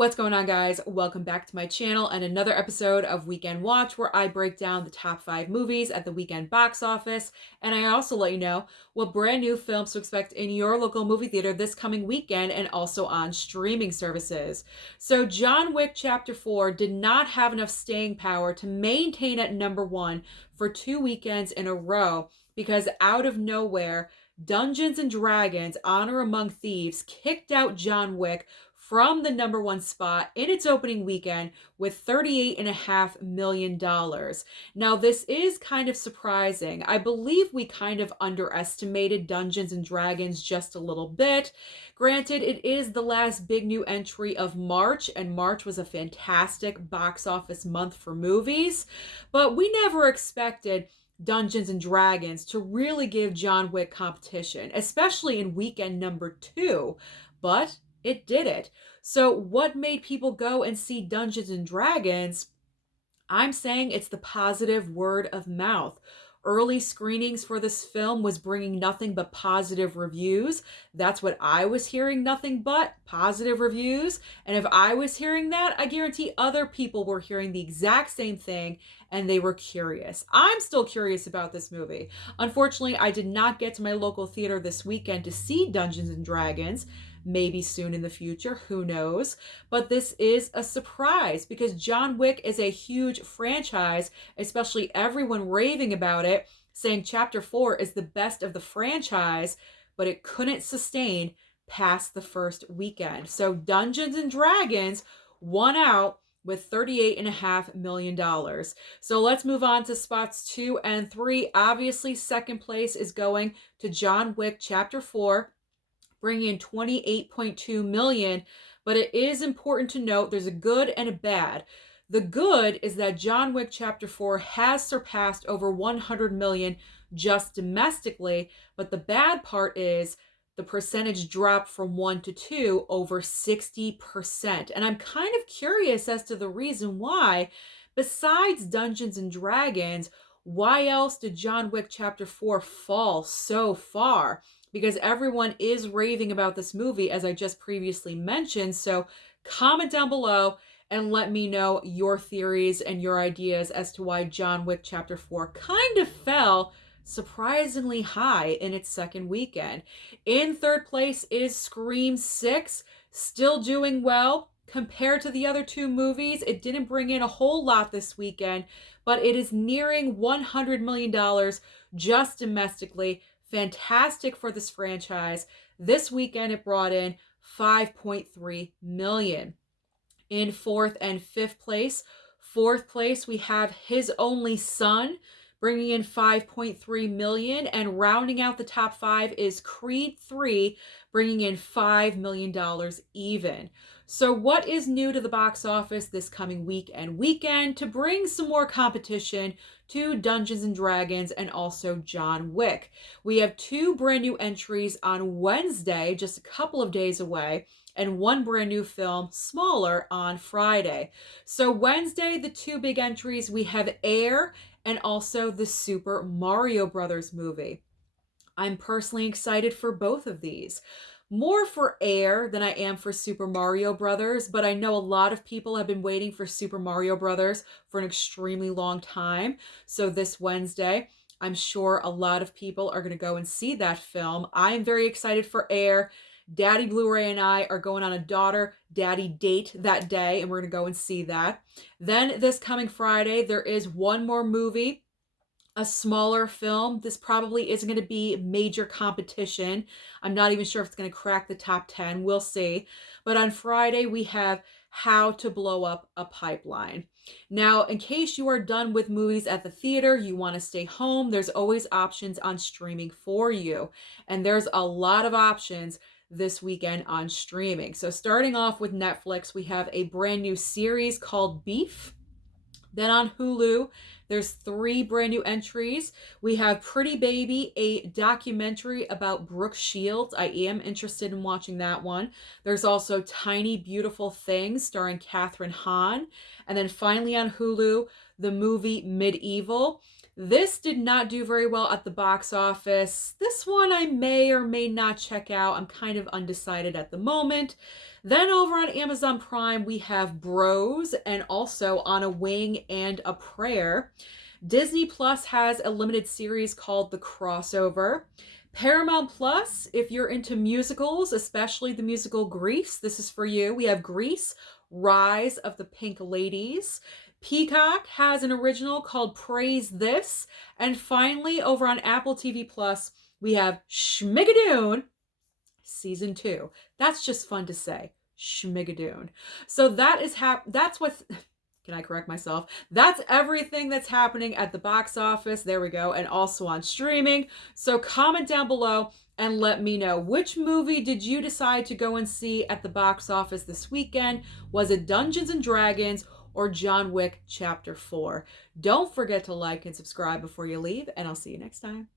What's going on, guys? Welcome back to my channel and another episode of Weekend Watch, where I break down the top 5 movies at the weekend box office, and I also let you know what brand new films to expect in your local movie theater this coming weekend and also on streaming services. So John Wick Chapter 4 did not have enough staying power to maintain at number 1 for 2 weekends in a row because out of nowhere, Dungeons and Dragons Honor Among Thieves kicked out John Wick from the number 1 spot in its opening weekend with $38.5 million. Now, this is kind of surprising. I believe we kind of underestimated Dungeons and Dragons just a little bit. Granted, it is the last big new entry of March, and March was a fantastic box office month for movies, but we never expected Dungeons and Dragons to really give John Wick competition, especially in weekend number 2. But it did it. So, what made people go and see Dungeons and Dragons? I'm saying it's the positive word of mouth. Early screenings for this film was bringing nothing but positive reviews. That's what I was hearing, nothing but positive reviews. And if I was hearing that, I guarantee other people were hearing the exact same thing and they were curious. I'm still curious about this movie. Unfortunately, I did not get to my local theater this weekend to see Dungeons and Dragons. Maybe soon in the future, who knows? But this is a surprise because John Wick is a huge franchise, especially everyone raving about it, saying Chapter 4 is the best of the franchise, but it couldn't sustain past the first weekend. So Dungeons and Dragons won out with $38.5 million. So let's move on to spots 2 and 3. Obviously, second place is going to John Wick Chapter 4, bringing in 28.2 million. But it is important to note there's a good and a bad. The good is that John Wick Chapter 4 has surpassed over 100 million just domestically, but the bad part is the percentage dropped from 1 to 2 over 60%. And I'm kind of curious as to the reason why. Besides Dungeons and Dragons, why else did John Wick Chapter 4 fall so far? Because everyone is raving about this movie, as I just previously mentioned. So comment down below and let me know your theories and your ideas as to why John Wick Chapter 4 kind of fell surprisingly high in its second weekend. In third place is Scream 6, still doing well. Compared to the other 2 movies, it didn't bring in a whole lot this weekend, but it is nearing $100 million just domestically. Fantastic for this franchise. This weekend it brought in 5.3 million. In fourth and fifth place, we have His Only Son, bringing in 5.3 million, and rounding out the top 5 is Creed 3, bringing in $5 million even. So what is new to the box office this coming week and weekend to bring some more competition to Dungeons and Dragons and also John Wick? We have 2 brand new entries on Wednesday, just a couple of days away, and 1 brand new film, smaller, on Friday. So Wednesday, the 2 big entries, we have Air and also the Super Mario Brothers movie. I'm personally excited for both of these. More for Air than I am for Super Mario Brothers, but I know a lot of people have been waiting for Super Mario Brothers for an extremely long time. So this Wednesday, I'm sure a lot of people are going to go and see that film. I'm very excited for Air. Daddy Blu-ray and I are going on a daughter-daddy date that day, and we're going to go and see that. Then this coming Friday, there is one more movie, a smaller film. This probably isn't going to be major competition. I'm not even sure if it's going to crack the top 10. We'll see. But on Friday, we have How to Blow Up a Pipeline. Now, in case you are done with movies at the theater, you want to stay home, there's always options on streaming for you. And there's a lot of options this weekend on streaming. So starting off with Netflix, we have a brand new series called Beef. Then on Hulu, there's 3 brand new entries. We have Pretty Baby, a documentary about Brooke Shields. I am interested in watching that one. There's also Tiny Beautiful Things starring Kathryn Hahn. And then finally on Hulu, the movie Medieval. This did not do very well at the box office. This one I may or may not check out. I'm kind of undecided at the moment. Then over on Amazon Prime, we have Bros and also On a Wing and a Prayer. Disney Plus has a limited series called The Crossover. Paramount Plus, if you're into musicals, especially the musical Grease, this is for you. We have Grease, Rise of the Pink Ladies. Peacock has an original called Praise This. And finally, over on Apple TV Plus, we have Schmigadoon Season 2. That's just fun to say. Schmigadoon. So that's what can I correct myself? That's everything that's happening at the box office. There we go. And also on streaming. So comment down below and let me know, which movie did you decide to go and see at the box office this weekend? Was it Dungeons and Dragons or John Wick Chapter 4? Don't forget to like and subscribe before you leave, and I'll see you next time.